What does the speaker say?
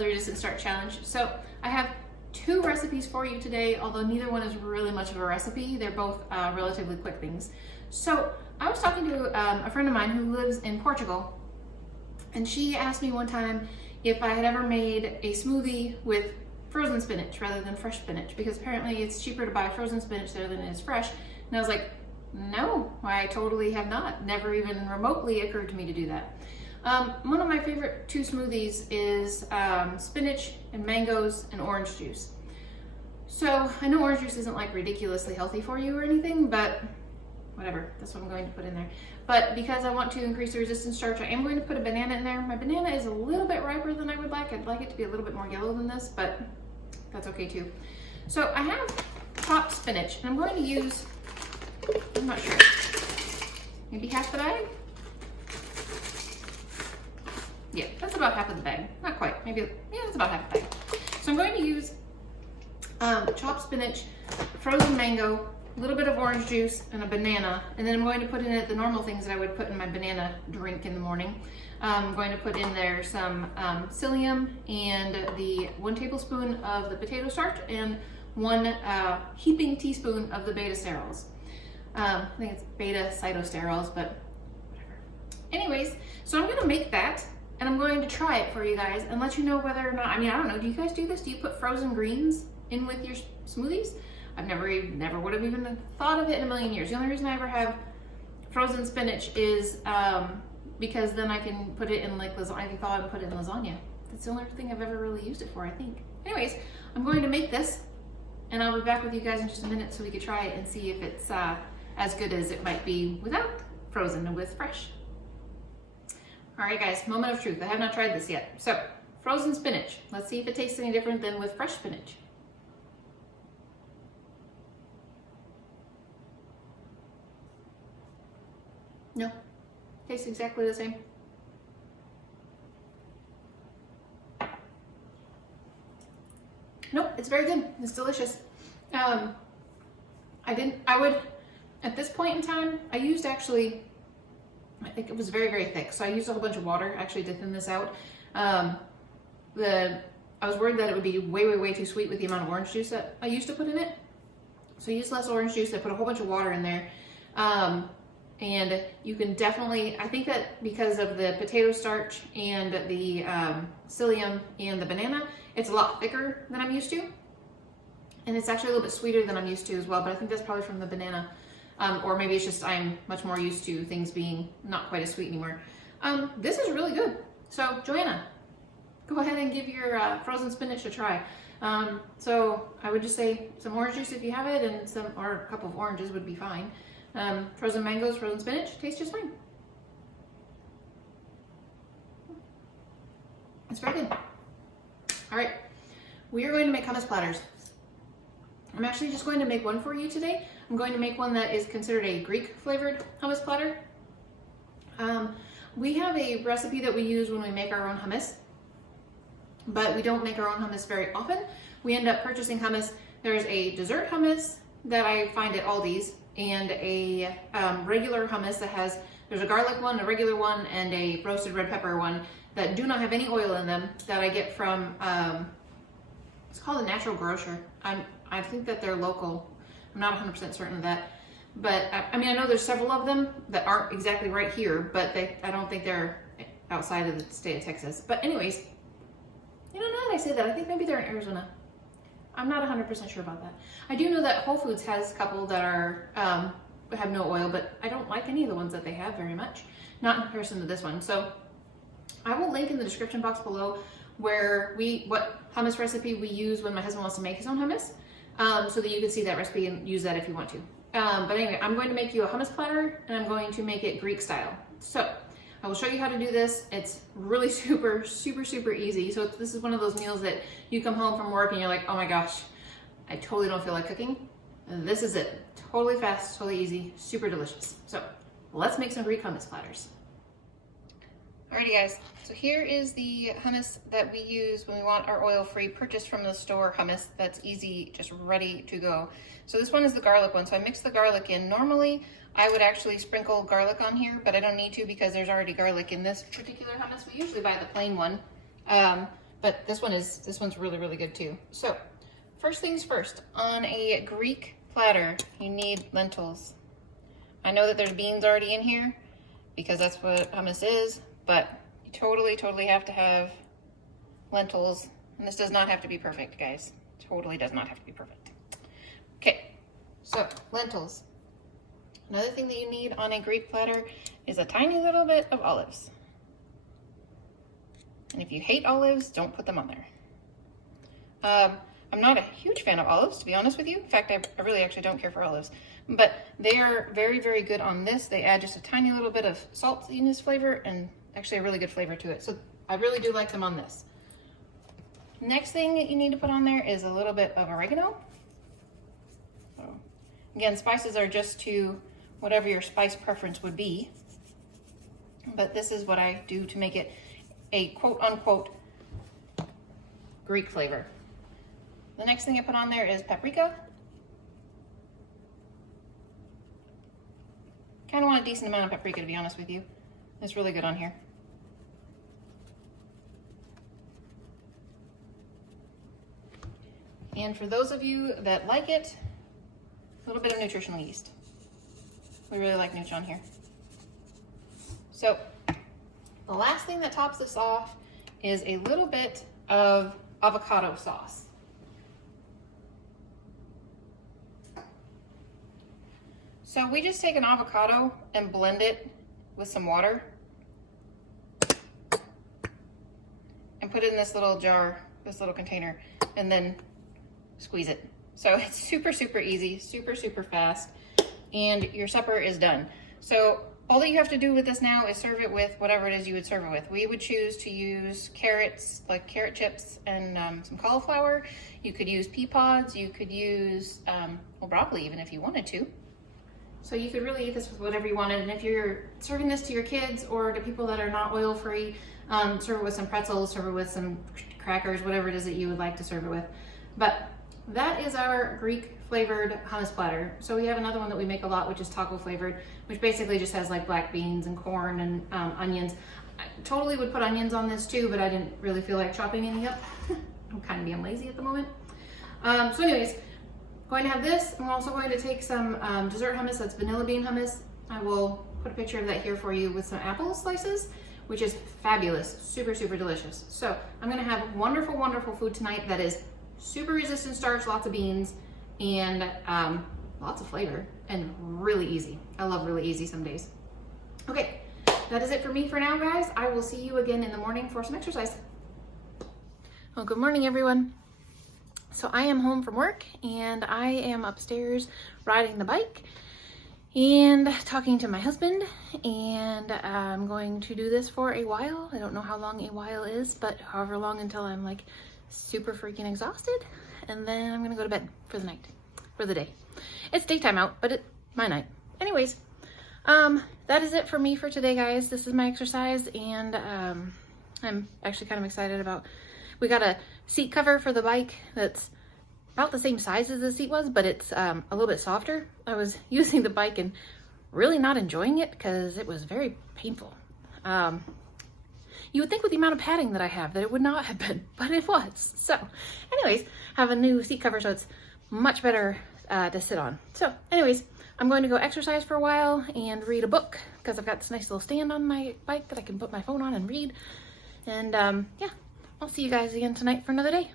the resistant starch challenge. So I have 2 recipes for you today, although neither one is really much of a recipe. They're both relatively quick things. So I was talking to a friend of mine who lives in Portugal, and she asked me one time if I had ever made a smoothie with frozen spinach rather than fresh spinach, because apparently it's cheaper to buy frozen spinach there than it is fresh. And I was like, no, I totally have not. Never even remotely occurred to me to do that. One of my favorite 2 smoothies is spinach and mangoes and orange juice. So I know orange juice isn't like ridiculously healthy for you or anything, but whatever, that's what I'm going to put in there. But because I want to increase the resistance starch, I am going to put a banana in there. My banana is a little bit riper than I would like. I'd like it to be a little bit more yellow than this, but that's okay too. So I have chopped spinach, and I'm going to use, I'm not sure, maybe half the bag? Yeah, that's about half of the bag. Not quite, maybe, yeah, that's about half the bag. So I'm going to use chopped spinach, frozen mango, a little bit of orange juice, and a banana. And then I'm going to put in it the normal things that I would put in my banana drink in the morning. I'm going to put in there some psyllium and the 1 tablespoon of the potato starch and 1 heaping teaspoon of the beta sterols. I think it's beta cytosterols, but whatever. Anyways, so I'm gonna make that, and I'm going to try it for you guys and let you know whether or not, I mean, I don't know, do you guys do this? Do you put frozen greens in with your smoothies? I've never would have even thought of it in a million years. The only reason I ever have frozen spinach is because then I can put it in like lasagna. I can thaw it and put it in lasagna. That's the only thing I've ever really used it for, I think. Anyways, I'm going to make this, and I'll be back with you guys in just a minute so we can try it and see if it's as good as it might be without frozen and with fresh. All right, guys, moment of truth. I have not tried this yet. So, frozen spinach. Let's see if it tastes any different than with fresh spinach. No, tastes exactly the same. Nope, it's very good. It's delicious. I would, at this point in time, I used actually, I think it was very, very thick. So I used a whole bunch of water actually to thin this out. I was worried that it would be way, way, way too sweet with the amount of orange juice that I used to put in it. So I used less orange juice. I put a whole bunch of water in there. And you can definitely, I think that because of the potato starch and the psyllium and the banana, it's a lot thicker than I'm used to. And it's actually a little bit sweeter than I'm used to as well, but I think that's probably from the banana. Or maybe it's just I'm much more used to things being not quite as sweet anymore. This is really good. So Joanna, go ahead and give your frozen spinach a try. So I would just say some orange juice if you have it, and or a couple of oranges would be fine. Frozen mangoes, frozen spinach, tastes just fine. It's very good. All right, we are going to make hummus platters. I'm actually just going to make one for you today. I'm going to make one that is considered a Greek flavored hummus platter. We have a recipe that we use when we make our own hummus, but we don't make our own hummus very often. We end up purchasing hummus. There's a dessert hummus that I find at Aldi's, and a regular hummus that there's a garlic one, a regular one, and a roasted red pepper one that do not have any oil in them that I get from, it's called a Natural Grocer. I think that they're local. I'm not 100% certain of that. But I mean, I know there's several of them that aren't exactly right here, but I don't think they're outside of the state of Texas. But anyways, you know, now that I say that, I think maybe they're in Arizona. I'm not 100% sure about that. I do know that Whole Foods has a couple that are have no oil, but I don't like any of the ones that they have very much, not in comparison to this one. So I will link in the description box below what hummus recipe we use when my husband wants to make his own hummus, so that you can see that recipe and use that if you want to. But anyway, I'm going to make you a hummus platter, and I'm going to make it Greek style. So I will show you how to do this. It's really super, super, super easy. So this is one of those meals that you come home from work and you're like, oh my gosh, I totally don't feel like cooking. And this is it. Totally fast, totally easy, super delicious. So let's make some Greek hummus platters. Alrighty guys, so here is the hummus that we use when we want our oil-free, purchased from the store hummus that's easy, just ready to go. So this one is the garlic one, so I mixed the garlic in. Normally, I would actually sprinkle garlic on here, but I don't need to because there's already garlic in this particular hummus. We usually buy the plain one, but this one's really, really good too. So first things first, on a Greek platter, you need lentils. I know that there's beans already in here because that's what hummus is, but you totally, totally have to have lentils. And this does not have to be perfect, guys. Totally does not have to be perfect. Okay, so lentils. Another thing that you need on a Greek platter is a tiny little bit of olives. And if you hate olives, don't put them on there. I'm not a huge fan of olives, to be honest with you. In fact, I really actually don't care for olives. But they are very, very good on this. They add just a tiny little bit of saltiness flavor and actually a really good flavor to it. So I really do like them on this. Next thing that you need to put on there is a little bit of oregano. So, again, spices are just to whatever your spice preference would be. But this is what I do to make it a quote-unquote Greek flavor. The next thing I put on there is paprika. Kind of want a decent amount of paprika, to be honest with you. It's really good on here. And for those of you that like it, a little bit of nutritional yeast. We really like Nooch on here. So the last thing that tops this off is a little bit of avocado sauce. So we just take an avocado and blend it with some water and put it in this little jar, this little container, and then squeeze it. So it's super, super easy, super, super fast, and your supper is done. So all that you have to do with this now is serve it with whatever it is you would serve it with. We would choose to use carrots, like carrot chips, and some cauliflower. You could use pea pods. You could use, well, broccoli even if you wanted to. So you could really eat this with whatever you wanted. And if you're serving this to your kids or to people that are not oil-free, serve it with some pretzels, serve it with some crackers, whatever it is that you would like to serve it with. But that is our Greek flavored hummus platter. So we have another one that we make a lot, which is taco flavored, which basically just has like black beans and corn and onions. I totally would put onions on this too, but I didn't really feel like chopping any up. I'm kind of being lazy at the moment. So anyways, going to have this. I'm also going to take some dessert hummus. That's vanilla bean hummus. I will put a picture of that here for you with some apple slices, which is fabulous, super, super delicious. So I'm gonna have wonderful, wonderful food tonight that is super resistant starch, lots of beans, and lots of flavor, and really easy. I love really easy some days. Okay, that is it for me for now, guys. I will see you again in the morning for some exercise. Well, good morning, everyone. So I am home from work and I am upstairs riding the bike and talking to my husband, and I'm going to do this for a while. I don't know how long a while is, but however long until I'm like super freaking exhausted, and then I'm gonna go to bed for the night, for the day. It's daytime out, but it's my night. Anyways, that is it for me for today, guys. This is my exercise, and I'm actually kind of excited about, we got a seat cover for the bike that's about the same size as the seat was, but it's a little bit softer. I was using the bike and really not enjoying it because it was very painful. You would think with the amount of padding that I have that it would not have been, but it was. So anyways, have a new seat cover, so it's much better to sit on. So anyways, I'm going to go exercise for a while and read a book because I've got this nice little stand on my bike that I can put my phone on and read. And yeah, I'll see you guys again tonight for another day.